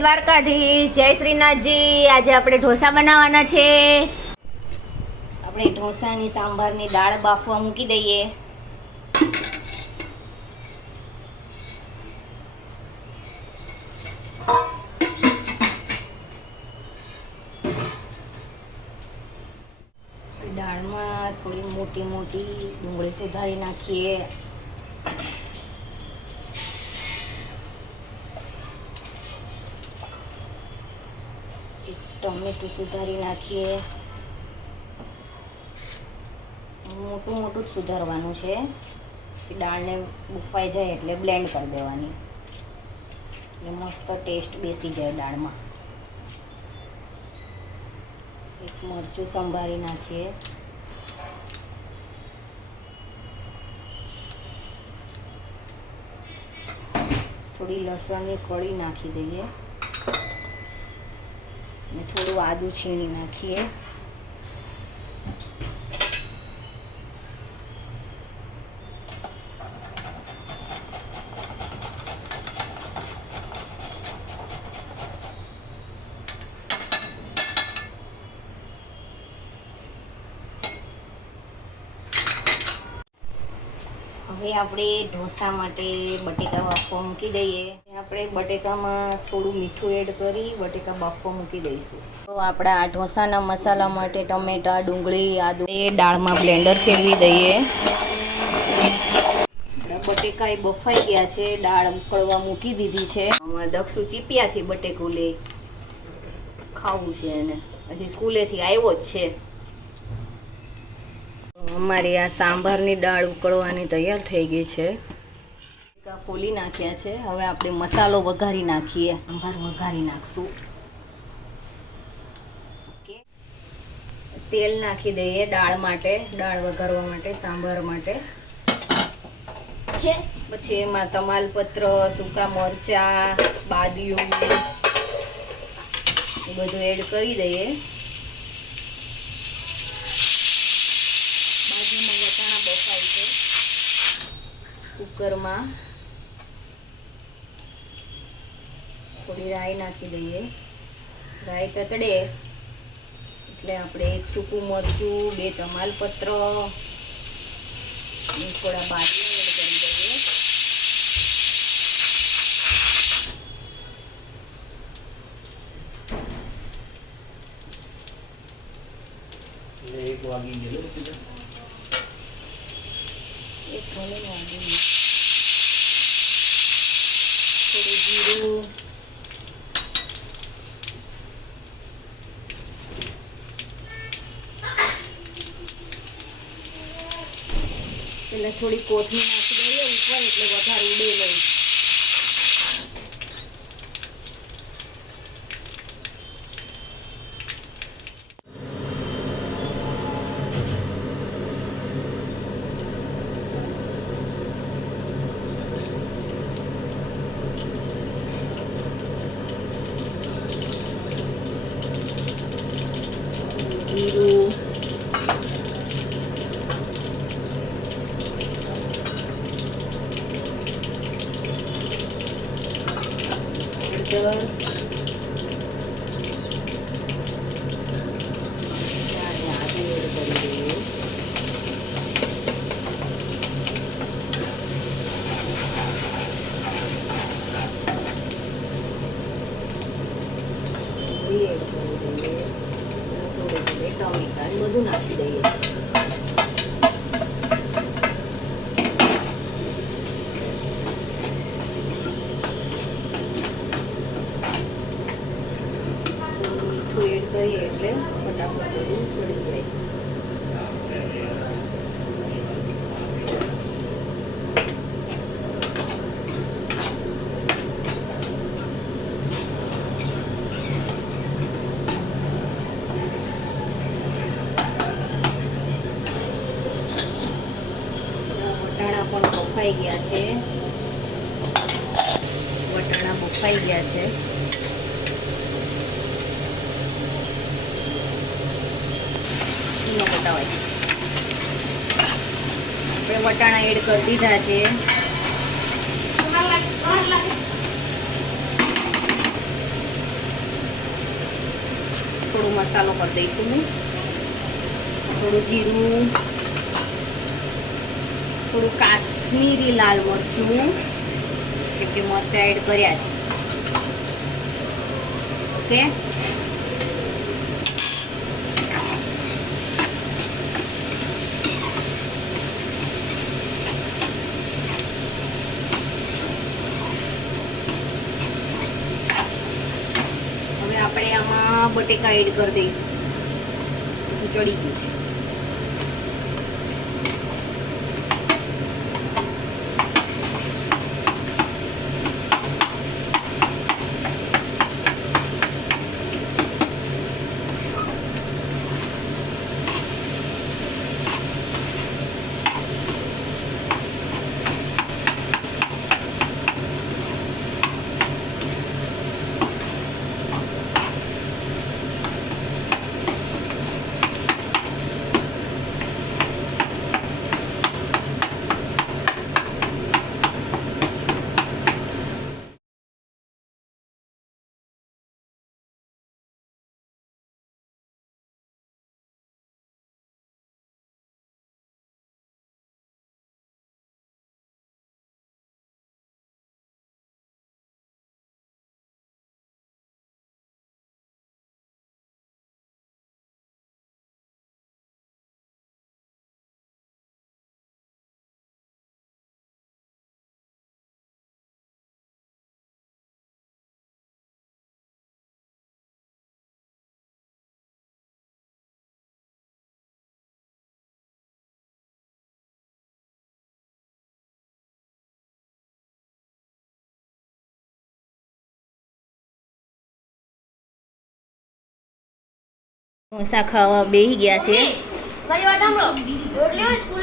દ્વારકાધીશ, જય શ્રીનાથજી। આજે આપણે ઢોસા બનાવવાના છે। આપણે ઢોસાની સાંભારની દાળ બાફવા મૂકી દઈએ। દાળમાં થોડી મોટી મોટી ડુંગળી સુધારી નાખીએ। ટમેટું સુધારી નાખીએ। મોટું મોટું જ સુધારવાનું છે, પછી દાળને બફાઈ જાય એટલે બ્લેન્ડ કરી દેવાની, એટલે મસ્ત ટેસ્ટ બેસી જાય દાળમાં। એક મરચું સંભારી નાખીએ। થોડી લસણની કળી નાખી દઈએ ને થોડું આદું છીણી નાખીએ। હવે આપણે ઢોસા માટે બટેકા બાફવા મૂકી દઈએ। આપણે બટેકામાં થોડું મીઠું એડ કરી બટેકા બાફવા મૂકી દઈશું। તો આપણા આ ઢોસાના મસાલા માટે ટમેટા, ડુંગળી, આદુ એ દાળમાં બ્લેન્ડર ફેરવી દઈએ। બટેકા એ બફાઈ ગયા છે, દાળ ઉકળવા મૂકી દીધી છે। દક્ષુ ચીપિયાથી બટેકું લે, ખાવું છે એને, હજી સ્કૂલેથી આવ્યો જ છે। અમારી આ સાંભારની દાળ ઉકળવાની તૈયાર થઈ ગઈ છે। ફોલી નાખ્યા છે। હવે આપણે મસાલો વઘારી નાખીએ। સાંભાર વઘારી નાખશું। ઓકે, તેલ નાખી દઈએ દાળ માટે, દાળ વઘારવા માટે, સાંભાર માટે। પછી એમાં તમાલપત્ર, સૂકા મરચાં, બાદિયું એ બધું એડ કરી દઈએ। કુકરમાં થોડી રાઈ નાખી દઈએ। રાઈ તતડે એટલે આપણે એક સૂકું મરચું, 2 તમાલપત્ર અને થોડા બાદિયા એડ કરી દઈએ। એક વાગી ગયેલો સીધા થોડું જીરું, પેલા થોડી કોથમીર નાખી દઈએ ઉપર, એટલે વધારે ઉડે નહીં। જીરું, હળદર, આદુ એડ કરી દઈએ। એડ કરી દઈએ, ટમેટા બધું નાખી દઈએ। મીઠું એડ કરીએ એટલે ફટાફટ બધું ચડી જાય। પણ બફાઈ ગયા છે, વટાણા બફાઈ ગયા છે। આપણે વટાણા એડ કરી દીધા છે। થોડો મસાલો કરી દઈશું. થોડું જીરું, થોડું કાશ્મીરી લાલ મરચું, એટલે મરચાં એડ કર્યા છે. ઓકે, હવે આપણે આમાં બટેકા એડ કરી દઈશું. ચડી ગયું છે. ઢોસા ખાવા બેસી ગયા છે. મારી વાત સાંભળો. રોટલી હોય સ્કૂલ